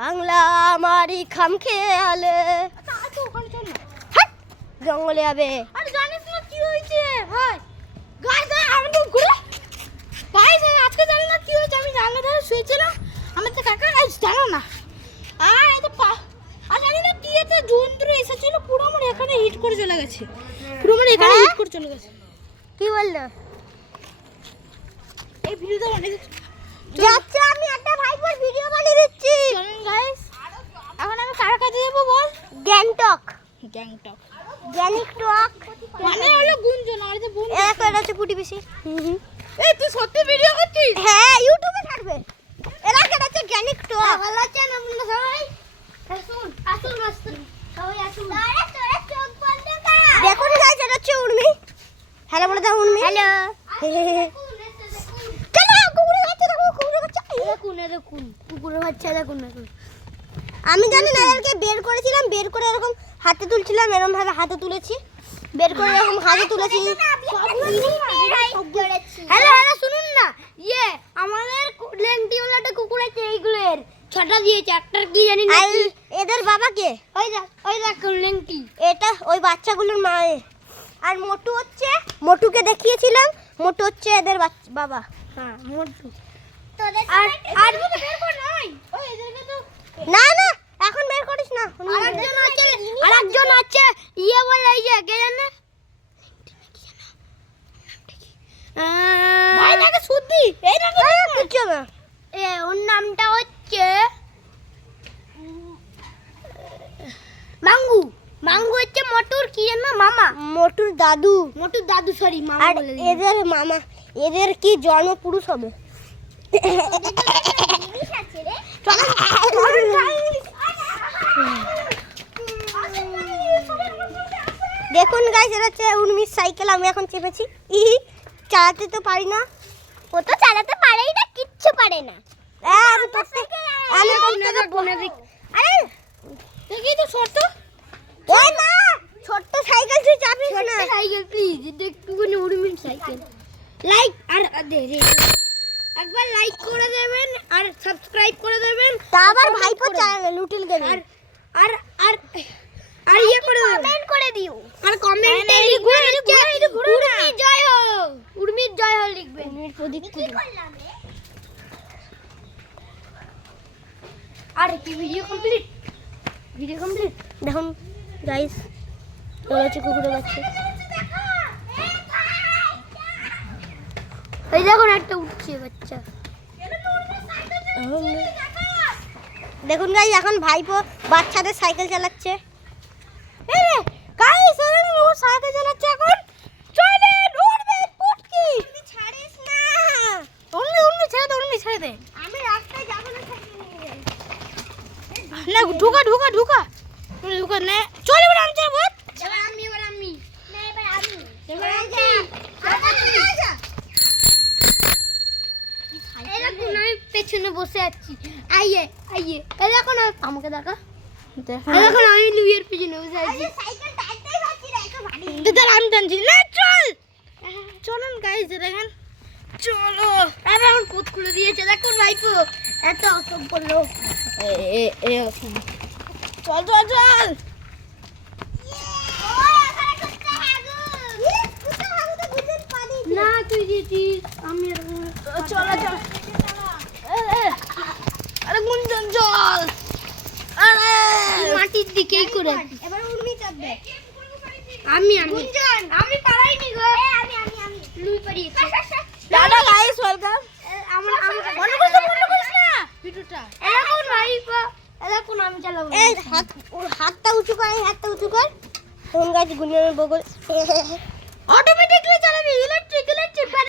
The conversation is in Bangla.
বাংলা আমারই খাম খেয়ালে। আচ্ছা ওখানে চল না, জঙ্গলে যাবে। আরে জানিস না কি হয়েছে ভাই? গাইস আমি তো ঘুরে গাইস আজকে জানি না কি হয়েছে, আমি জানলা ধারে শুয়েছিলাম, আমার তো কাকা গাইস জানো না আর জানি না কি একটা যন্ত্র এসেছিল, পুরো আমার এখানে হিট করে চলে গেছে, পুরো আমার এখানে হিট করে চলে গেছে। কি বললো? এই ভিডিওটা অনেক যাচ্ছে, আমি একটা ভাইপোর ভিডিও বানিয়ে দিচ্ছি। চলুন গাইস, এখন আমি কার কাছে যাবো বল? গ্যাংটক। গ্যাংটক গ্যাংটক মানে হলো গুঞ্জন, আর যে বোন এটা হচ্ছে পুটি পিসি। এই তুই সত্যি ভিডিও করছিস? হ্যাঁ, ইউটিউবে থাকবে। এরা কেন হচ্ছে গ্যাংটক? ভালো আছেন আপনারা সবাই? আসুন আসুন আসুন সবাই আসুন। আরে তোরা চোখ বন্ধ কর। দেখুন গাইস, এটা হচ্ছে উর্মি। হ্যালো বলে দাও উর্মি। হ্যালো। চলো কুকুরের বাচ্চা দেখো, কুকুরের বাচ্চা। দেখুন কুকুরের বাচ্চা দেখুন। আমি জানি না, এদেরকে বের করেছিলাম, বের করে এরকম হাতে তুলছিলাম, এরকম ভাবে হাতে তুলেছি, বের করে এরকম হাতে তুলেছি। হ্যালো হ্যালো শুনুন না, আমাদের লেংটিওয়ালা একটা কুকুর আছে, এইগুলোর ছটা দিয়েছে, একটার কি জানি না। আর এদের বাবাকে ওই দেখ লেংটি, এটা ওই বাচ্চাগুলোর মায়ে। আর মোটু হচ্ছে, মোটুকে দেখিয়েছিলাম, মোটু হচ্ছে এদের বাবা। হ্যাঁ মোটু। আর আর বের কর নাই, ওই এদেরকে তো না না, এখন বের করিস না। আরেকজন আছে বলে এই যে কে জানে ভাই নাকি শুদ্ধি, এই না কিচ্ছু না। ওর নামটা হচ্ছে মাঙ্গু। মাঙ্গু হচ্ছে মোটুর কি জানো মামা, মোটুর দাদু। মোটুর দাদু সরি মামা আর বলে এদের মামা, এদের কি জন্ম পুরুষ হবে? দেখুন গাইস, এটা হচ্ছে উর্মির সাইকেল, আমি এখন চেপেছি। চালাতে তো পারি না। ও তো চালাতে পারেই না, কিচ্ছু পারে না। আমি আরে দেখি তো ছোট এই মা, ছোট্ট সাইকেল তুই চাপিস না। সাইকেল প্লিজ, এটা একটুখানি উর্মির সাইকেল। লাইক আর একবার লাইক করে দেবেন আর সাবস্ক্রাইব করে দেবেন। তা আবার ভাইপো চালাবে লুটিল গেল। আর আর আর আর ইয়ে করে কমেন্ট করে দিও। আর কমেন্টে লিখবেন উর্মি জয় হো, উর্মির জয় হো লিখবেন। উর্মির প্রদীপ আর কি ভিডিও কমপ্লিট, ভিডিও কমপ্লিট। দেখুন গাইস, এটা হচ্ছে কুকুরের বাচ্চা। এই দেখুন একটা উঠছে বাচ্চা। দেখুন গাইস, এখন ভাইপো বাচ্চাদের সাইকেল চালাচ্ছে। এই রে গাইস, ও সাইকেল চালাচ্ছে এখন। চলে উড়বে পুটকি। ছাড়িস না। উর্মি ছেড়ে দে। আমি রাস্তায় যাব না সাইকেল নিয়ে। না ঢুকা না চলে এবার আমি যাবো। এবার আমি না, এবার আমি এরকম আমি পেছনে বসে আছি। আইয়ে এই দেখো না, আমাকে দেখা দেখুন, আমি লুইয়ের পেছনে বসে আছি। সাইকেল টাইটাই ভাবছি রে, এত ভারী। দাদা আমি টানছি না, চলুন গাইস দেখেন, চলো। আরে আমার কোট খুলে দিয়েছে, দেখুন ভাইপো এত অসভ্য লোক। চল না তুই দিয়েছিস, আমি চলো আরে গুঞ্জন চল, আরে মাটির দিকেই করে। এবার উর্মি চাপবে। আমি গুঞ্জন, আমি পারাইনি গো, আমি লুই পারিয়েছি। দাদা গাইস, ওয়েলকাম। আমরা বন্ধ করিস না ভিডিওটা। এখন ভাইপো এখন আমি চালাবো। এই হাতটা উঁচু কর, হাতটা উঁচু কর। ফোন গাছ গুনিয়ে বগল।